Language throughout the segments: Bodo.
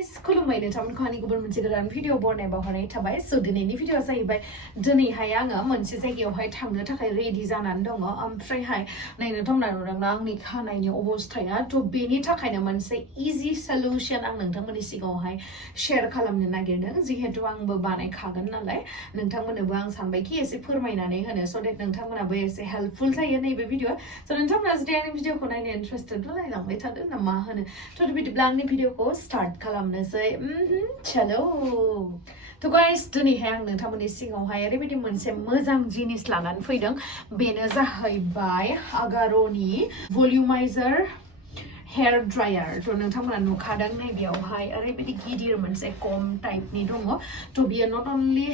guys, खुलुमबाय नोंथांमोनखौ आंनि गुबुन मोनसे गोदान भिडिअ बनायबाव हरनाय थाबाय सो दिनैनि भिडिअआ जाहैबाय दिनैहाय आङो मोनसे जायगायावहाय थांनो थाखाय रेडि जानानै दङ ओमफ्रायहाय नै नोंथांमोना नुदोंना आंनि खानायनि अबस्थाया थ' बेनि थाखायनो मोनसे इजि सल्युशन आं नोंथांमोननि सिगाङावहाय शेयार खालामनो नागिरदों जिहेतु आंबो बानायखागोन नालाय नोंथांमोननोबो आं सानबायखि एसे फोरमायनानै होनो स देट नोंथांमोनाबो एसे हेल्पफुल जायो नैबे भिडिअआ स नोंथांमोना जुदि आंनि भिडिअखौ नायनो इन्टारेस्टेड नायलांबाय थादो ना मा होनो थ' बिदिब्ला आंनि भिडिअखौ स्टार्ट खालामनोसै चलो थ' गाइस दिनैहाय आं नोंथांमोननि सिगाङावहाय ओरैबायदि मोनसे मोजां जिनिस लानानै फैदों बेनो जाहैबाय हागारनि भलिउमाइजार हेयर ड्रायर थ' नोंथांमोना नुखादों नैबेयावहाय ओरैबायदि गिदिर मोनसे कम टाइपनि दङ थ' बियो नट अनलि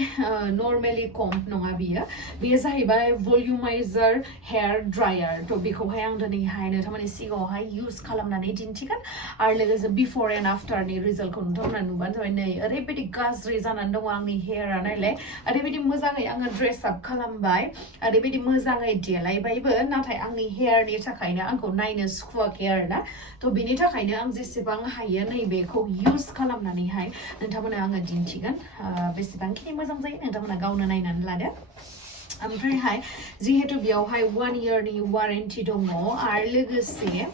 नर्मेलि कम नङा बियो जाहैबाय भलिउमाइजार हेयर ड्रायर थ' बेखौहाय आं दिनैहाय नोंथांमोननि सिगाङावहाय इउज खालामनानै दिन्थिगोन आरो लोगोसे बिफर एन्ड आफ्टारनि रिजाल्टखौ नोंथांमोना नुबानो जाबाय नै ओरैबायदि गाज्रि जानानै दङ आंनि हेयारा नायलाय ओरैबायदि मोजाङै आङो ड्रेस आप खालामबाय ओरैबायदि मोजाङै देलायबायबो नाथाय आंनि हेयारनि थाखायनो आंखौ नायनो सुखुवाखै आरोना थ' बेनि थाखायनो आं जेसेबां हायो नैबेखौ इउज खालामनानैहाय नोंथांमोना आङो दिन्थिगोन बेसेबांखिनि मोजां जायो नोंथांमोना गावनो नायनानै लादो ओमफ्रायहाय जिहेतु बेयावहाय 1 yearनि वारेन्टि दङ आरो लोगोसे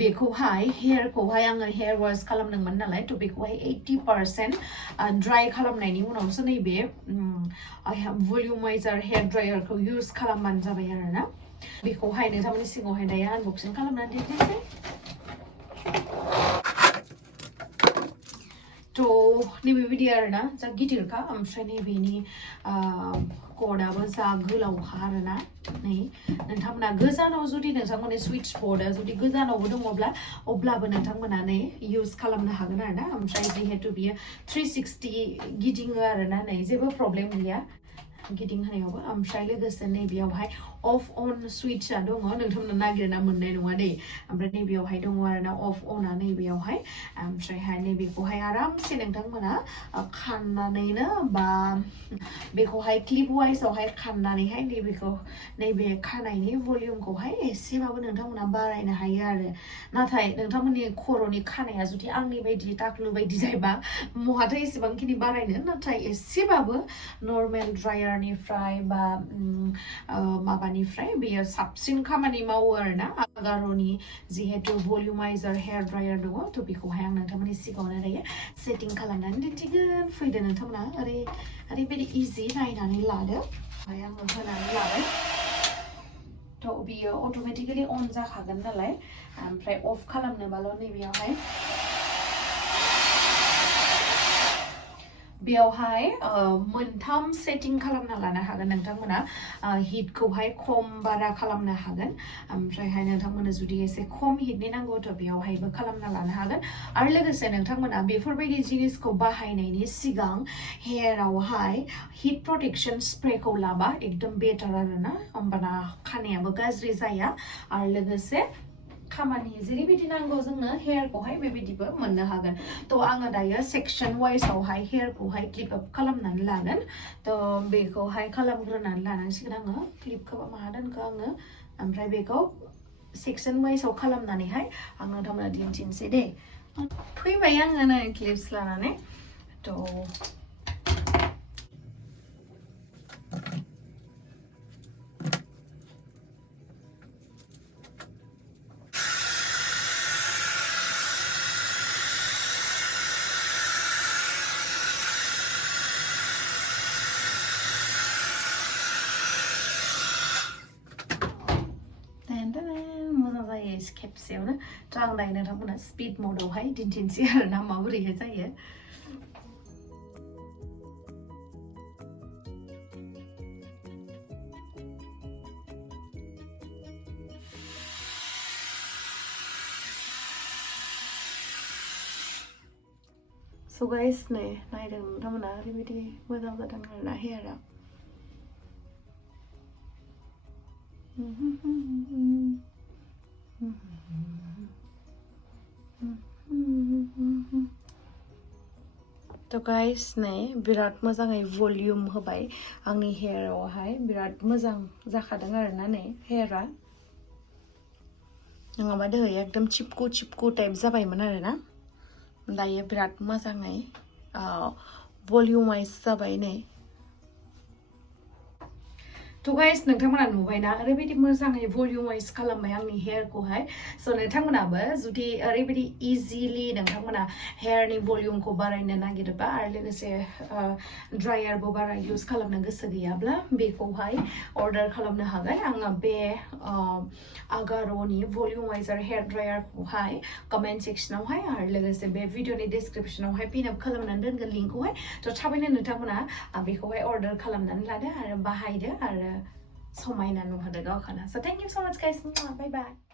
बेखौहाय हेयारखौहाय आङो हेयार वाश खालामदोंमोन नालाय थ' बेखौहाय 80% ड्राइ खालामनायनि उनावसो नैबे भलिउमाइजार हेयार ड्रायरखौ इउज खालामबानो जाबाय आरोना बेखौहाय नोंथांमोननि सिगाङावहाय दायो आनबक्सिं खालामनानै दिन्थिसै थ' नैबे बिदि आरोना जा गिदिरखा ओमफ्राय नैबेनि कर्डआबो जा गोलावखा आरोना नै नोंथांमोना गोजानाव जुदि नोंथांमोननि सुइट्स बर्डआ जुदि गोजानावबो दङब्ला अब्लाबो नोंथांमोना नै इउज खालामनो हागोन आरोना ओमफ्राय जिहेतु बियो 360 गिदिङो आरोना नै जेबो प्रब्लेम गैया गिदिं होनायावबो ओमफ्राय लोगोसे नैबेयावहाय अफ अन सुइट्सआ दङ नोंथांमोना नागिरना मोननाय नङा दै ओमफ्राय नैबेयावहाय दङ आरोना अफ अनआ नैबेयावहाय ओमफ्रायहाय नैबेखौहाय आरामसे नोंथांमोना खाननानैनो बा बेखौहाय क्लिप वाइसआवहाय खाननानैहाय नैबे खानायनि भलिउमखौहाय एसेबाबो नोंथांमोना बारायनो हायो आरो नाथाय नोंथांमोननि खर'नि खानाया जुदि आंनि बायदि टाक्लु बायदि जायोबा महाथो एसेबांखिनि बारायनो नाथाय एसेबाबो नर्मेल ड्रायारनिफ्राय बा माबानिफ्राय बेयो साबसिन खामानि मावो आरोना हागारनि जिहेतु भलिउमाइजार हेयार ड्रायर दङ थ' बेखौहाय आं नोंथांमोननि सिगाङावनो दायो सेटिं खालामनानै दिन्थिगोन फैदो नोंथांमोना ओरैबायदि इजि नायनानै लादो ओमफ्राय आङो होनानै लाबाय थ' बियो अट'मेटिकेलि अन जाखागोन नालाय ओमफ्राय अफ खालामनोबाल' नैबेयावहाय बेयावहाय मोनथाम सेटिं खालामना लानो हागोन नोंथांमोना हिटखौहाय खम बारा खालामनो हागोन ओमफ्रायहाय नोंथांमोना जुदि एसे खम हिटनि नांगौ थ' बेयावहायबो खालामना लानो हागोन आरो लोगोसे नोंथांमोना बेफोरबायदि जिनिसखौ बाहायनायनि सिगां हेयारावहाय हिट प्रटेक्शन स्प्रेखौ लाबा एकदम बेटार आरोना होमबाना खानायाबो गाज्रि जाया आरो लोगोसे खामानि जेरैबायदि नांगौ जोंनो हेयारखौहाय बेबायदिबो मोननो हागोन थ' आङो दायो सेक्सन वाइसआवहाय हेयारखौहाय क्लिप आप खालामनानै लागोन थ' बेखौहाय खालामग्रोनानै लानांसिगोन आङो क्लिपखौ माहा दोनखो आङो ओमफ्राय बेखौ सेक्सन वाइसआव खालामनानैहाय आं नोंथांमोना दिन्थिनोसै दे फैबाय आङो नै क्लिप्स लानानै थ' मोजां जायो खेबसेयावनो थ' आं दायो नोंथांमोना स्पिड मडआवहाय दिन्थिनोसै आरोना माबोरैहाय जायो स' गाइस नै नायदों नोंथांमोना ओरैबायदि मोजां जादों आरोना हेयारा थ' गाइस नै बिराद मोजाङै भलिउम होबाय आंनि हेयारावहाय बिराद मोजां जाखादों आरोना नै हेयारा नङाबा दहाय एकदम चिपकु टाइप जाबायमोन आरोना दायो बिराद मोजाङै भलिउमाइज जाबाय नै To guys, नोंथांमोना नुबायना ओरैबायदि मोजाङै भलिउमाइज खालामबाय आंनि हेयारखौहाय स' नोंथांमोनाबो जुदि ओरैबायदि इजिलि नोंथांमोना हेयारनि भलिउमखौ बारायनो नागिरोबा आरो लोगोसे ड्रायारबो बारा इउज खालामनो गोसो गैयाब्ला बेखौहाय अर्डार खालामनो हागोन आङो बे आगार'नि भलिउमाइजार हेयार ड्रायारखौहाय कमेन्ट सेक्सनावहाय आरो लोगोसे बे भिडिअनि डिसक्रिपसनावहाय पिन आप खालामनानै दोनगोन लिंकखौहाय थ' थाबैनो नोंथांमोना बेखौहाय अर्डार खालामनानै लादो आरो बाहायदो आरो Somaina नुहोदो गावखौनो. So thank you so much guys. Bye bye.